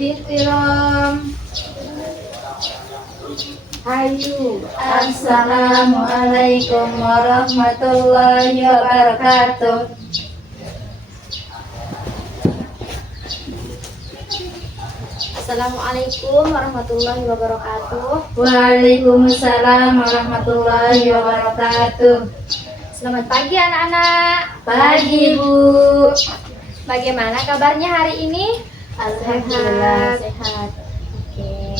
Bismillah. Ayu. Assalamualaikum warahmatullahi wabarakatuh. Assalamualaikum warahmatullahi wabarakatuh. Waalaikumsalam warahmatullahi wabarakatuh. Selamat pagi anak-anak. Pagi Bu. Bagaimana kabarnya hari ini? Alhamdulillah sehat. Oke.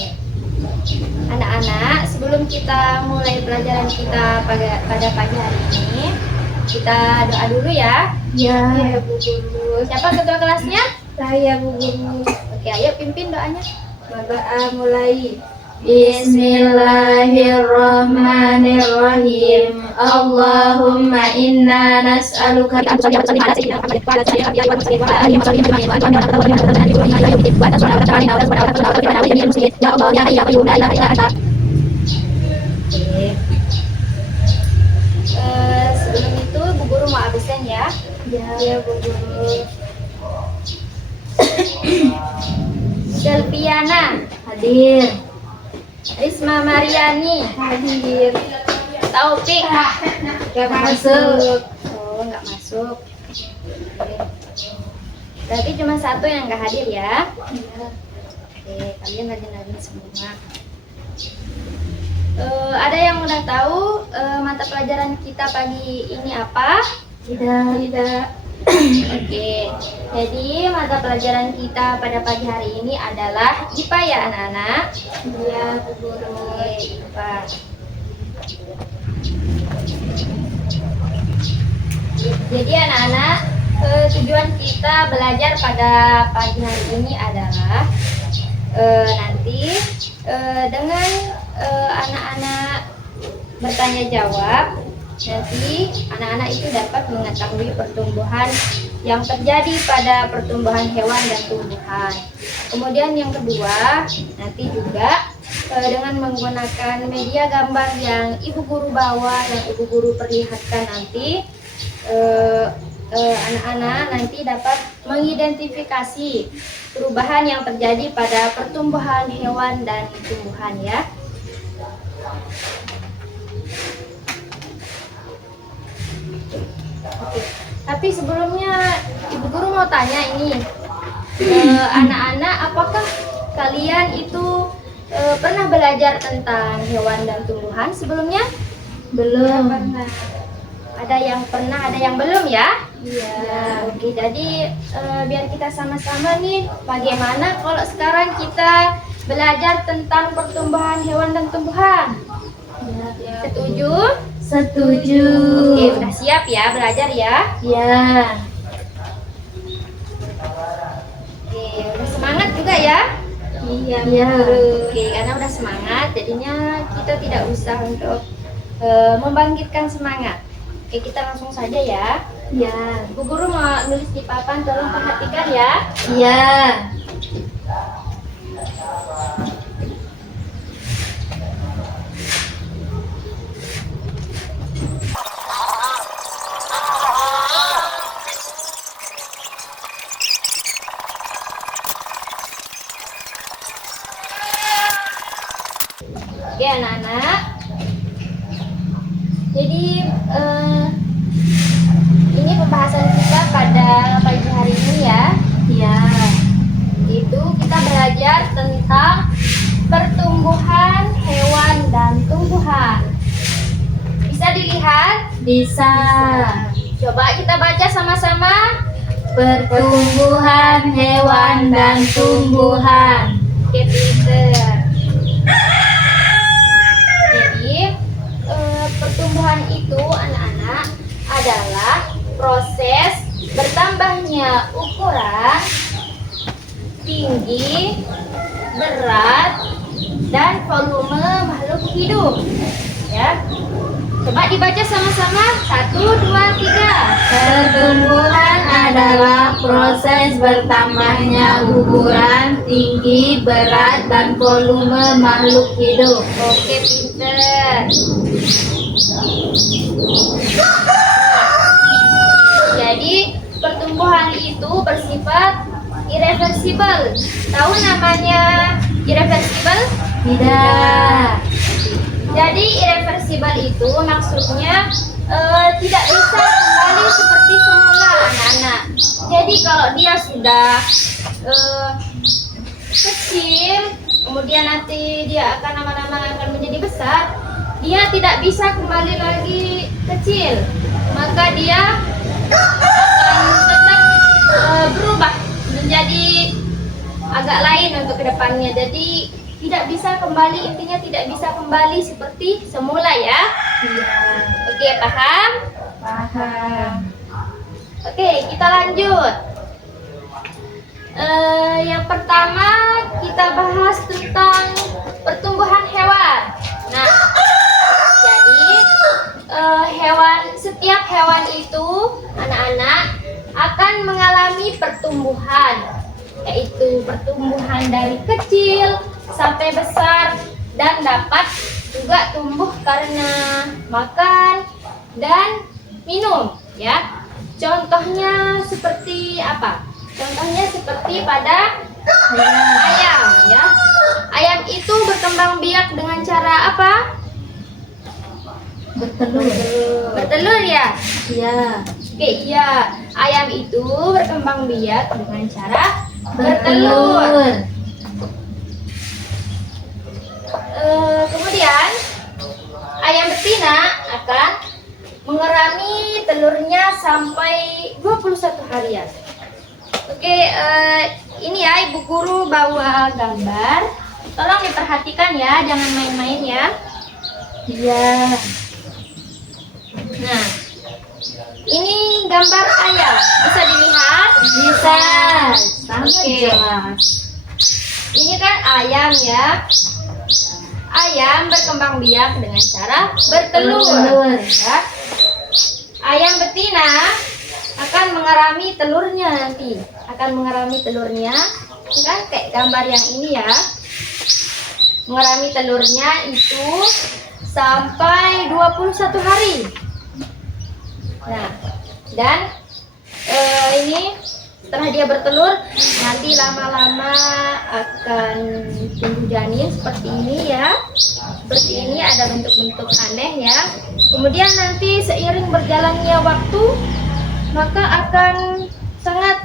Anak-anak, sebelum kita mulai pelajaran kita pada pagi hari ini, kita doa dulu ya. Ya Bu Guru. Siapa ketua kelasnya? Saya Bu Guru. Oke, ayo pimpin doanya. Bapak mulai. Bismillahirrahmanirrahim. Allahumma inna nas'aluka sebelum itu Bu Guru mau absen ya. Ya Bu Guru. Selviana, Hadir. Risma Mariani, Hadir. Taufik. Gak masuk. Oh, nggak masuk. Oke. Berarti cuma satu yang nggak hadir ya. Oke, kalian rajin-rajin semua. Ada yang udah tahu mata pelajaran kita pagi ini apa? Tidak. Oke, jadi mata pelajaran kita pada pagi hari ini adalah IPA ya anak-anak? Iya Bu Guru. Oke, IPA. Jadi anak-anak, tujuan kita belajar pada pagi hari ini adalah nanti dengan anak-anak bertanya jawab, nanti anak-anak itu dapat mengetahui pertumbuhan yang terjadi pada pertumbuhan hewan dan tumbuhan. Kemudian yang kedua, nanti juga dengan menggunakan media gambar yang Ibu Guru bawa, yang Ibu Guru perlihatkan nanti, anak-anak nanti dapat mengidentifikasi perubahan yang terjadi pada pertumbuhan hewan dan tumbuhan ya. Oke. Tapi sebelumnya Ibu Guru mau tanya ini, anak-anak, apakah kalian itu pernah belajar tentang hewan dan tumbuhan sebelumnya? Belum. Pernah. Ada yang pernah, ada yang belum ya? Iya. Oke, jadi biar kita sama-sama nih, bagaimana kalau sekarang kita belajar tentang pertumbuhan hewan dan tumbuhan? Ya. Setuju? Setuju. Oke, udah siap ya belajar ya? Ya. Oke, udah semangat juga ya? Iya Bu Guru. Oke, karena udah semangat, jadinya kita tidak usah untuk membangkitkan semangat. Oke, kita langsung saja ya. Ya. Bu Guru mau nulis di papan, tolong perhatikan ya. Ya. Oke anak-anak, jadi ini pembahasan kita pada pagi hari ini ya. Ya. Itu kita belajar tentang pertumbuhan hewan dan tumbuhan. Bisa dilihat? Bisa. Coba kita baca sama-sama. Pertumbuhan hewan dan tumbuhan. Oke, pinter. Jadi pertumbuhan itu anak-anak adalah proses bertambahnya ukuran, tinggi, berat, dan volume makhluk hidup. Ya, coba dibaca sama-sama. 1, 2, 3. Pertumbuhan adalah proses bertambahnya ukuran, tinggi, berat, dan volume makhluk hidup. Oke, pinter. Jadi pertumbuhan itu bersifat irreversibel, Tahu namanya irreversible? Tidak. Jadi irreversible itu maksudnya tidak bisa kembali seperti semula anak-anak. Jadi kalau dia sudah kecil, kemudian nanti dia akan lama-lama akan menjadi besar, dia tidak bisa kembali lagi kecil, maka dia akan tetap berubah menjadi agak lain untuk kedepannya. Jadi tidak bisa kembali, intinya tidak bisa kembali seperti semula ya. Iya. Oke, paham? Paham. Oke, kita lanjut. Yang pertama kita bahas tentang pertumbuhan hewan. Nah, jadi setiap hewan itu anak-anak akan mengalami pertumbuhan, yaitu pertumbuhan dari kecil sampai besar dan dapat juga tumbuh karena makan dan minum ya. Contohnya seperti apa? Contohnya seperti pada ayam ya. Ayam itu berkembang biak dengan cara apa? Bertelur. Bertelur ya? Iya. Oke, iya. Ayam itu berkembang biak dengan cara bertelur. Kemudian ayam betina akan mengerami telurnya sampai 21 harian. Oke, ini ya Ibu Guru bawa gambar. Tolong diperhatikan ya, jangan main-main ya. Iya. Nah, ini gambar ayam. Bisa dilihat? Bisa. Sangat Oke. jelas. Ini kan ayam ya. Ayam berkembang biak dengan cara bertelur. Bertelur. Ya. Ayam betina akan mengerami telurnya nanti. Akan mengerami telurnya. Ini kan kayak gambar yang ini ya. Mengerami telurnya itu sampai 21 hari. Nah, dan ini setelah dia bertelur, nanti lama-lama akan tumbuh janin seperti ini ya. Seperti ini ada bentuk-bentuk aneh ya. Kemudian nanti seiring berjalannya waktu, maka akan sangat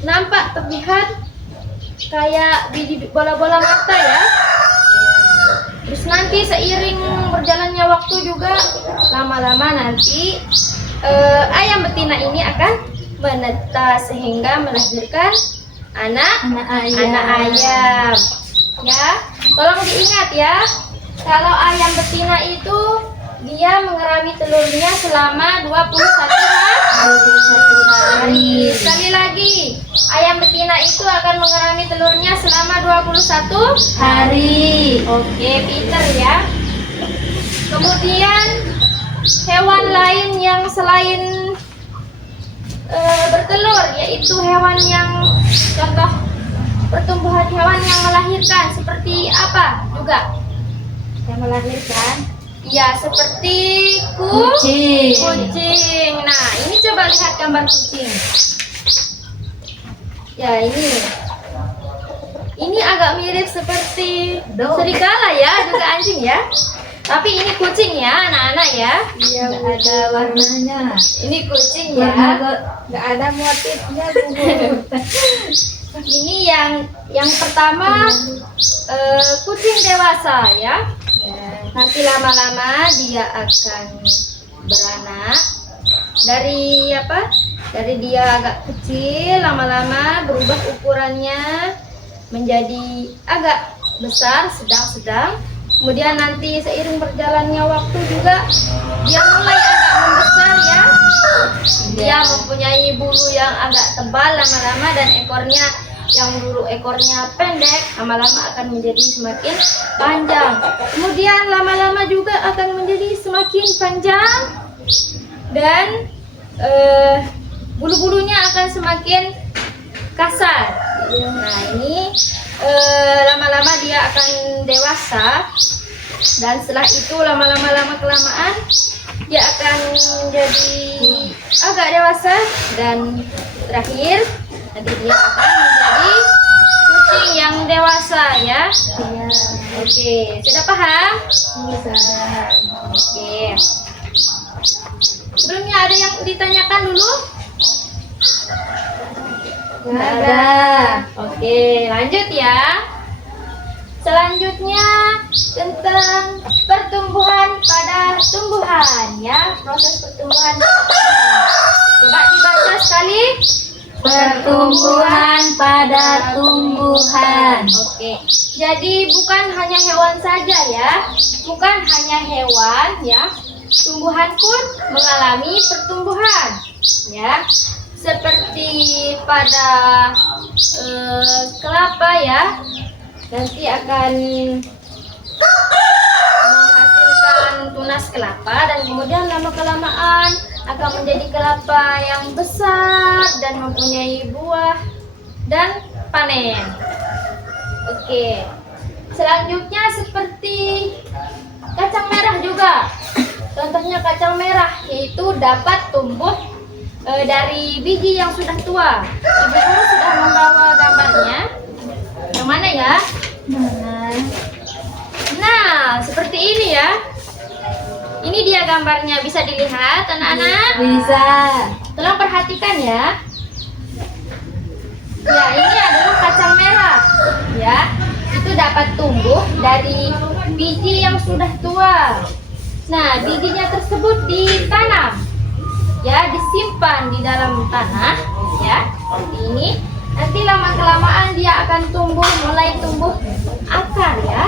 nampak terlihat kayak biji bola-bola mata ya. Terus nanti seiring berjalannya waktu juga, lama-lama nanti ayam betina ini akan menetas sehingga melahirkan anak ayam. Ya, tolong diingat ya. Kalau ayam betina itu dia mengerami telurnya selama 21 hari. Sekali lagi, ayam betina itu akan mengerami telurnya selama 21 Hari. Oke, pinter ya. Kemudian hewan lain yang selain bertelur, yaitu hewan yang contoh pertumbuhan hewan yang melahirkan seperti apa juga? Yang melahirkan. Ya, seperti Kucing. kucing. Nah, ini coba lihat gambar kucing. Ya, ini agak mirip seperti serigala ya, juga anjing ya. Tapi ini kucing ya, anak-anak ya. Iya, nggak ada warnanya. Ini kucing Warna ya. nggak ada motifnya, Bu. Ini yang pertama kucing dewasa ya. Nanti lama-lama dia akan beranak. Dari apa? Dari dia agak kecil, lama-lama berubah ukurannya menjadi agak besar, sedang-sedang. Kemudian nanti seiring berjalannya waktu juga dia mulai agak membesar ya. Dia mempunyai bulu yang agak tebal lama-lama dan ekornya yang dulu ekornya pendek lama-lama akan menjadi semakin panjang. Kemudian lama-lama juga akan menjadi semakin panjang dan bulu-bulunya akan semakin kasar. Nah, ini lama-lama dia akan dewasa dan setelah itu lama-lama kelamaan dia akan jadi agak dewasa dan terakhir nanti dia akan menjadi kucing yang dewasa ya. Iya. Oke, sudah paham? Bisa. Oke. Sebelumnya ada yang ditanyakan dulu? Nggak ada. Oke, lanjut ya. Selanjutnya tentang pertumbuhan pada tumbuhan ya, proses pertumbuhan. Coba dibaca sekali. Pertumbuhan pada tumbuhan. Oke. Jadi bukan hanya hewan saja ya. Bukan hanya hewan ya. Tumbuhan pun mengalami pertumbuhan ya. Seperti pada kelapa ya. Nanti akan menghasilkan tunas kelapa dan kemudian lama-kelamaan akan menjadi kelapa yang besar dan mempunyai buah dan panen. Oke. Selanjutnya seperti kacang merah juga. Contohnya kacang merah yaitu dapat tumbuh dari biji yang sudah tua. Ibu guru sudah membawa gambarnya. Yang mana ya? Nah, seperti ini ya. Ini dia gambarnya, bisa dilihat anak-anak? Bisa. Tolong perhatikan ya. Ya, ini adalah kacang merah. Ya, itu dapat tumbuh dari biji yang sudah tua. Nah, bijinya tersebut ditanam. Ya, disimpan di dalam tanah. Ya, seperti ini. Nanti lama-kelamaan dia akan mulai tumbuh akar ya.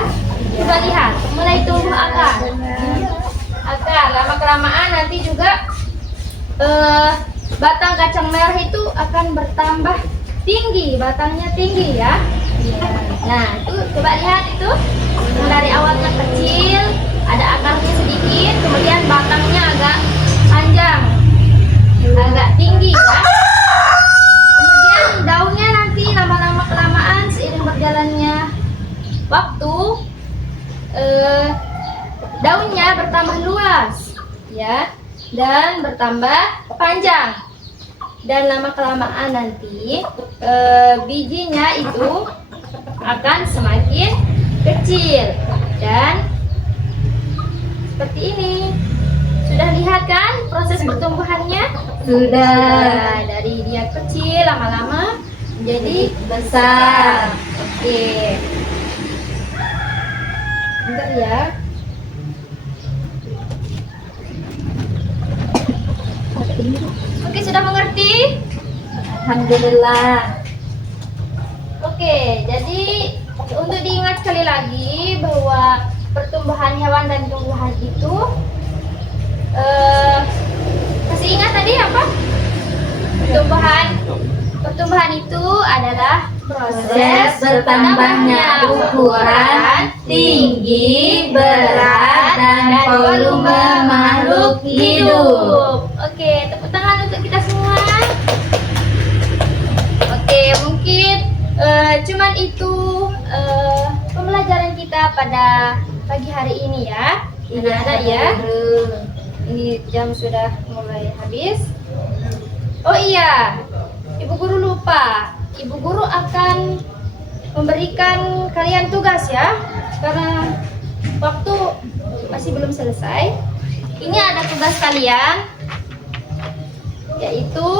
Coba lihat, mulai tumbuh akar. Akar, lama-kelamaan nanti juga batang kacang merah itu akan bertambah tinggi, batangnya tinggi ya. Nah, itu coba lihat itu. Dari awalnya kecil, ada akarnya sedikit, kemudian batangnya agak panjang, agak tinggi ya. Kemudian daunnya nanti lama-lama kelamaan seiring berjalannya waktu daunnya bertambah luas ya dan bertambah panjang, dan lama kelamaan nanti bijinya itu akan semakin kecil dan seperti ini. Sudah lihat kan proses pertumbuhannya? Sudah. Dari dia kecil lama-lama menjadi besar. Oke. Bentar ya. Oke, sudah mengerti? Alhamdulillah. Oke, jadi untuk diingat sekali lagi bahwa pertumbuhan hewan dan tumbuhan itu masih ingat tadi apa? Pertumbuhan itu adalah proses bertambahnya ukuran, tinggi, berat, dan volume makhluk hidup. Oke, tepuk tangan untuk kita semua. Oke, mungkin cuman itu pembelajaran kita pada pagi hari ini ya. Anak-anak ya. Ini jam sudah mulai habis. Oh iya, Ibu Guru lupa. Ibu Guru akan memberikan kalian tugas ya, karena waktu masih belum selesai. Ini ada tugas kalian, yaitu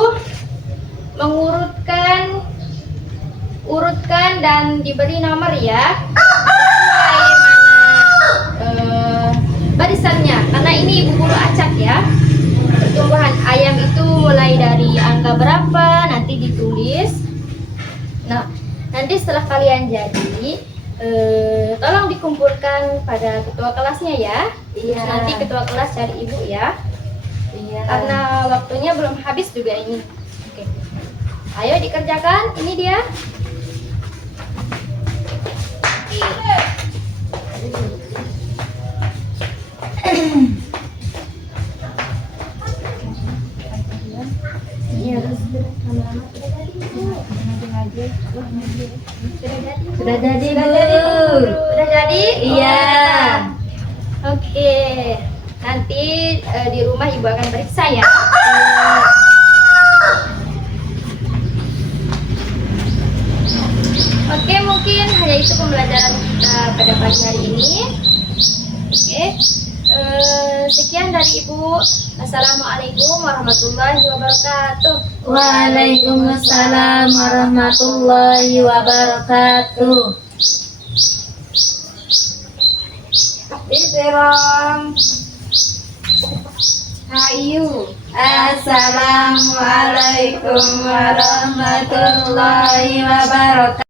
urutkan dan diberi nomor ya, sesuai mana barisannya. Karena ini Ibu Guru acak ya. Pertumbuhan ayam itu mulai dari angka berapa nanti ditulis. Nah, nanti setelah kalian jadi tolong dikumpulkan pada ketua kelasnya ya. Iya. Nanti ketua kelas cari ibu ya. Iya. Karena waktunya belum habis juga ini. Oke. Ayo dikerjakan. Ini dia. Ini harus lama-lama sudah jadi. Sudah jadi, Bu. Sudah jadi? Iya. Oke. Nanti di rumah ibu akan periksa ya. Oke, mungkin pembelajaran kita pada pagi hari ini. Oke, sekian dari Ibu. Assalamualaikum warahmatullahi wabarakatuh. Waalaikumsalam warahmatullahi wabarakatuh. Bismillahirrahmanirrahim. Hayu. Assalamualaikum warahmatullahi wabarakatuh.